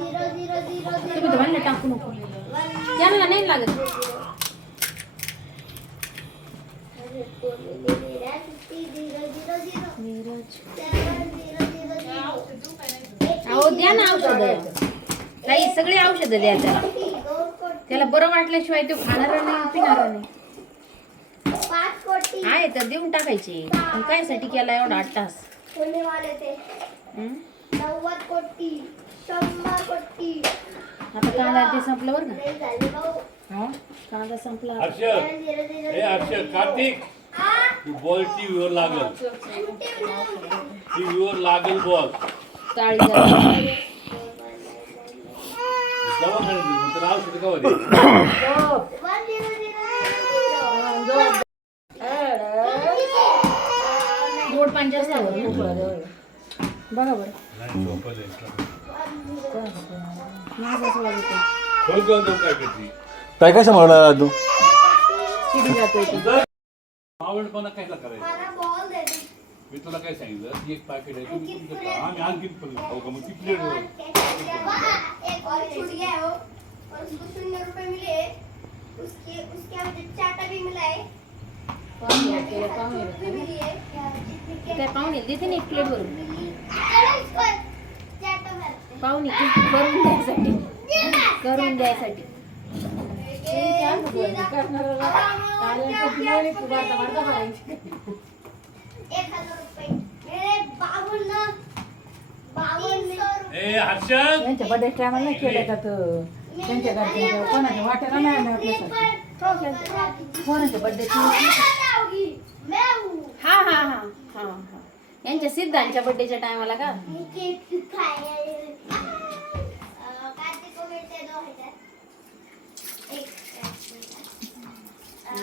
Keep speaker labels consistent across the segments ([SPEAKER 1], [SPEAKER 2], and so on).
[SPEAKER 1] तुम्ही तर म्हणले टाकू नको त्यांना नाही लागत अहो द्या ना औषध काही सगळी औषधं द्या त्याला त्याला बरं वाटल्याशिवाय तो खाणार नाही पिणार नाही आहे तर देऊन टाकायचे. काय साठी केला एवढा आठ तास?
[SPEAKER 2] होनेवाले
[SPEAKER 1] कांदा ते संपलं बरं का हा? कांदा संपला.
[SPEAKER 3] हर्षद हे हर्षद कार्तिक तू बॉल टीव्हीवर लागल. टीव्हीवर लागल बॉल.
[SPEAKER 1] टाळी.
[SPEAKER 3] दवाखान्यात औषध का होते
[SPEAKER 1] गोड पाणी जास्त. बघा बरं
[SPEAKER 3] काय करते?
[SPEAKER 4] काय काय सांभाळला तू.
[SPEAKER 3] आवडपणा कशाला करायचं. मी तुला काय सांगितलं? एक पॅकेट आहे तुम्ही तुमचं खा. आम्ही आणखी पण खाऊ का मग ती प्लेट
[SPEAKER 2] है वो। और उसको शून्य रुपए मिले। उसके उसके वजह चाटा भी मिला है।
[SPEAKER 1] पाहुणे
[SPEAKER 2] है।
[SPEAKER 1] काय देते ना एक प्लेट भरून पाहुणे करून द्यायसाठी. करून द्यायसाठी.
[SPEAKER 5] त्यांच्या बर्थडे टायमाला केलं का तर त्यांच्या घरच्या कोणाच्या वाट्याला नाही ना आपल्यासाठी कोणाच्या बर्थडे
[SPEAKER 2] मैं हूँ
[SPEAKER 1] हा हा हा हा हा. यांच्या सिद्धांच्या बर्थडेच्या टायमाला का?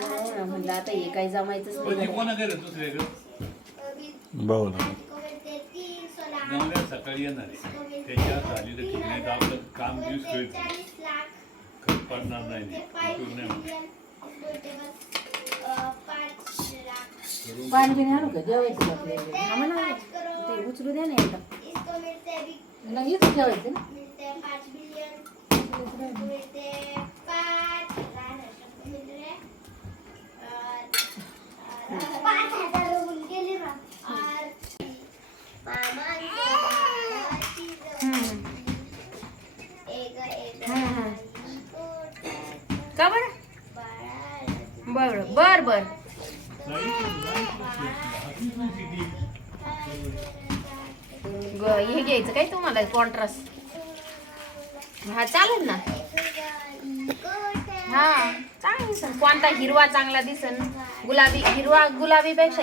[SPEAKER 1] म्हणलं आता हे काही जमायचंच नाही
[SPEAKER 4] भाऊ
[SPEAKER 3] नवऱ्या सकाळी येणार आहे झाली तर ठीक नाही तर आपलं काम दिवस वेळ पडणार नाही उपयोग नाही
[SPEAKER 5] पाणी बिणी आणू का जेवायचं आपल्याला
[SPEAKER 1] म्हणा ते उचलू द्या ना एकदा
[SPEAKER 5] नाही इथं जेवायचं ना
[SPEAKER 1] का बरं? बर बर बर. हे घ्यायचं काय तुम्हाला? कॉन्ट्रास्ट हा चालेल ना. हा चांगलं दिसन. कोणता हिरवा चांगला दिसन? गुलाबी हिरवा गुलाबी पेक्षा